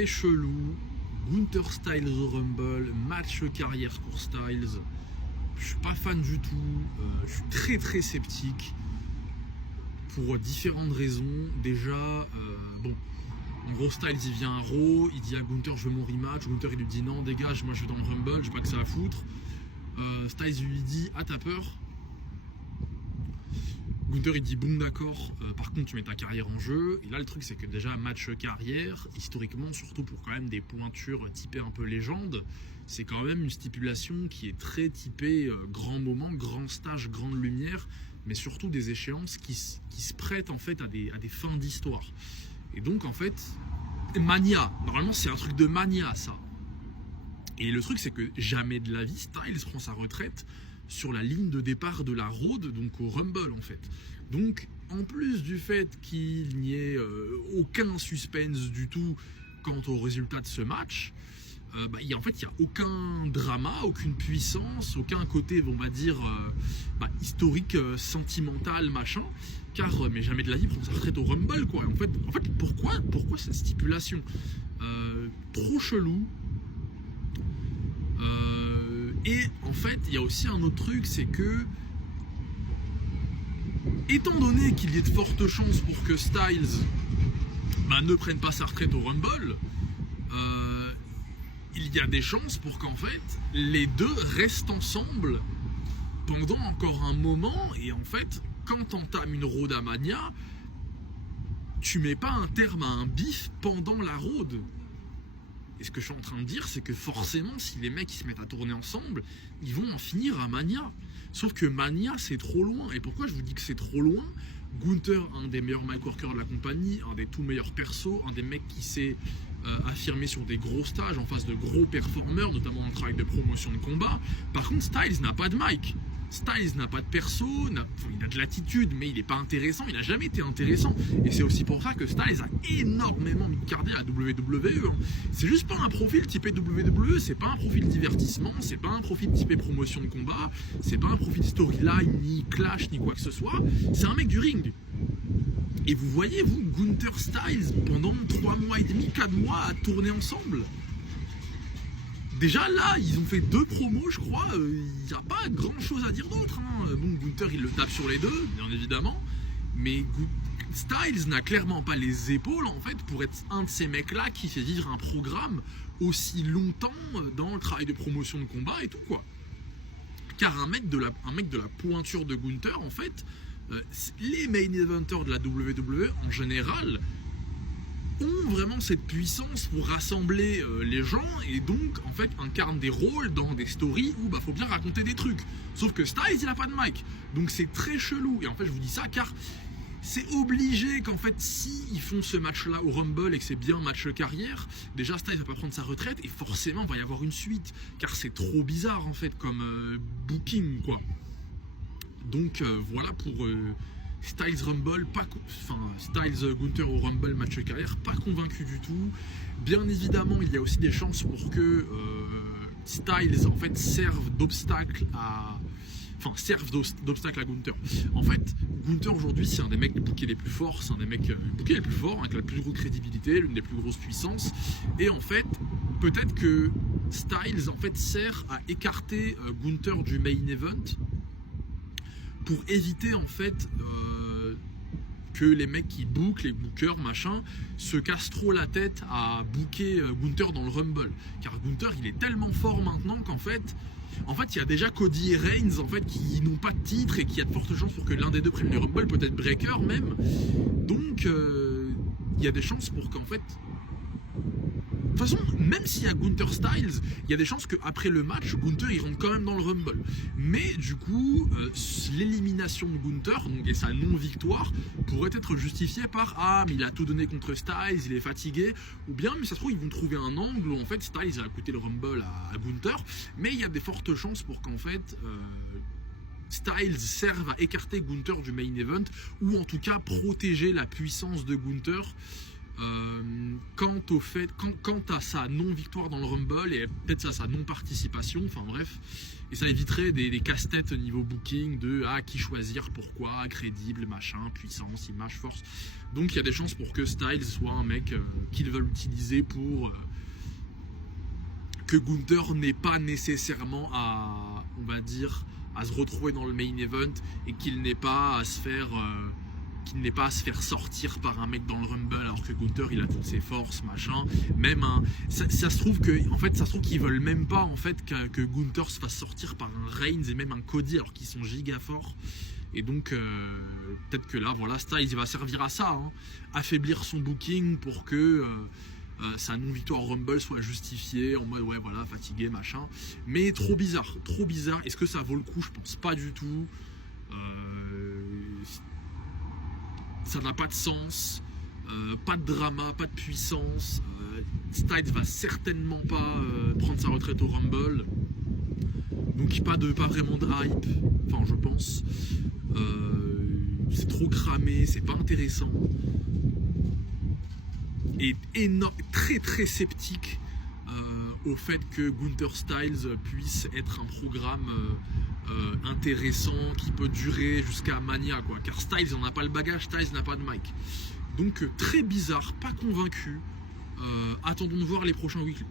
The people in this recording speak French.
très chelou. Gunther Styles au Rumble, match carrière pour Styles. Je suis pas fan du tout. Je suis très très sceptique pour différentes raisons. Déjà, bon, en gros Styles il vient à Raw, il dit à Gunther je veux mon rematch. Gunther il lui dit non dégage, moi je vais dans le Rumble, j'ai pas que ça à foutre. Styles lui dit ah t'as peur? Gunther il dit bon d'accord, par contre tu mets ta carrière en jeu. Et là le truc c'est que déjà match carrière, historiquement surtout pour quand même des pointures typées un peu légende, c'est quand même une stipulation qui est très typée grand moment, grand stage, grande lumière, mais surtout des échéances qui se prêtent en fait à des fins d'histoire. Et donc en fait, mania, normalement c'est un truc de mania ça. Et le truc c'est que jamais de la vie Styles prend sa retraite sur la ligne de départ de la road, donc au Rumble en fait. Donc en plus du fait qu'il n'y ait aucun suspense du tout quant au résultat de ce match, en fait il n'y a aucun drama, aucune puissance, aucun côté on va dire historique, sentimental, machin, car mais jamais de la vie prend sa retraite au Rumble quoi. En fait pourquoi cette stipulation trop chelou. Et en fait, il y a aussi un autre truc, c'est que, étant donné qu'il y ait de fortes chances pour que Styles ne prenne pas sa retraite au Rumble, il y a des chances pour qu'en fait, les deux restent ensemble pendant encore un moment. Et en fait, quand t'entames une road à Mania, tu mets pas un terme à un bif pendant la road. Et ce que je suis en train de dire, c'est que forcément, si les mecs ils se mettent à tourner ensemble, ils vont en finir à Mania. Sauf que Mania, c'est trop loin. Et pourquoi je vous dis que c'est trop loin? Gunther, un des meilleurs mic workers de la compagnie, un des tout meilleurs persos, un des mecs qui s'est affirmé sur des gros stages en face de gros performeurs, notamment dans le travail de promotion de combat. Par contre, Styles n'a pas de mic. Styles n'a pas de perso, il a de l'attitude, mais il n'est pas intéressant, il n'a jamais été intéressant. Et c'est aussi pour ça que Styles a énormément mis de cardé à la WWE. Hein. C'est juste pas un profil typé WWE, c'est pas un profil divertissement, c'est pas un profil typé promotion de combat, c'est pas un profil storyline, ni clash, ni quoi que ce soit. C'est un mec du ring. Et vous voyez, vous, Gunther Styles, pendant 3 mois et demi, 4 mois à tourner ensemble. Déjà là, ils ont fait 2 promos, je crois, il n'y a pas grand chose à dire d'autre. Hein. Bon, Gunther, il le tape sur les deux, bien évidemment, mais Styles n'a clairement pas les épaules, en fait, pour être un de ces mecs-là qui fait vivre un programme aussi longtemps dans le travail de promotion de combat et tout, quoi. Car un mec de la pointure de Gunther, en fait, les main eventers de la WWE, en général, ont vraiment cette puissance pour rassembler les gens et donc en fait incarnent des rôles dans des stories où faut bien raconter des trucs. Sauf que Styles il a pas de mic, donc c'est très chelou. Et en fait je vous dis ça car c'est obligé qu'en fait si ils font ce match là au Rumble et que c'est bien un match carrière, déjà Styles va pas prendre sa retraite et forcément il va y avoir une suite car c'est trop bizarre en fait comme booking quoi. Donc voilà pour Styles Rumble, Styles Gunther au Rumble match carrière, pas convaincu du tout. Bien évidemment, il y a aussi des chances pour que Styles en fait serve d'obstacle à Gunther. En fait, Gunther aujourd'hui, c'est un des mecs bookés les plus forts, c'est un des mecs bookés les plus forts, avec la plus grosse crédibilité, l'une des plus grosses puissances. Et en fait, peut-être que Styles en fait sert à écarter Gunther du main event pour éviter en fait que les mecs qui bookent, les bookers, machin, se cassent trop la tête à booker Gunther dans le Rumble. Car Gunther, il est tellement fort maintenant qu'en fait, il y a déjà Cody et Reigns en fait, qui n'ont pas de titre et qui a de fortes chances pour que l'un des deux prenne le Rumble, peut-être Breaker même. Donc, il y a des chances pour qu'en fait... De toute façon, même s'il y a Gunther Styles, il y a des chances qu'après le match, Gunther il rentre quand même dans le Rumble. Mais du coup, l'élimination de Gunther et sa non-victoire pourrait être justifiée par « Ah, mais il a tout donné contre Styles, il est fatigué ». Ou bien, mais ça se trouve, ils vont trouver un angle où en fait Styles a coûté le Rumble à Gunther. Mais il y a des fortes chances pour qu'en fait... Styles serve à écarter Gunther du main event ou en tout cas protéger la puissance de Gunther Quant à sa non-victoire dans le Rumble et peut-être sa non-participation, enfin bref, et ça éviterait des casse-têtes au niveau booking de qui choisir, pourquoi, crédible, machin, puissance, image, force. Donc il y a des chances pour que Styles soit un mec qu'ils veulent utiliser pour que Gunther n'ait pas nécessairement on va dire, à se retrouver dans le main event et qu'il n'ait pas à se faire sortir par un mec dans le Rumble alors que Gunther il a toutes ses forces, machin. Même ça se trouve qu'ils veulent même pas en fait que Gunther se fasse sortir par un Reigns et même un Cody alors qu'ils sont giga forts. Et donc peut-être que là voilà, Styles il va servir à ça, affaiblir son booking pour que sa non-victoire Rumble soit justifiée en mode ouais voilà, fatigué, machin. Mais trop bizarre. Est-ce que ça vaut le coup? Je pense pas du tout. Ça n'a pas de sens, pas de drama, pas de puissance. Styles va certainement pas prendre sa retraite au Rumble, donc pas vraiment de hype. Enfin, je pense. C'est trop cramé, c'est pas intéressant. Et très très sceptique au fait que Gunther Styles puisse être un programme intéressant qui peut durer jusqu'à Mania, quoi. Car Styles n'en a pas le bagage, Styles n'a pas de mic. Donc très bizarre, pas convaincu. Attendons de voir les prochains weekly.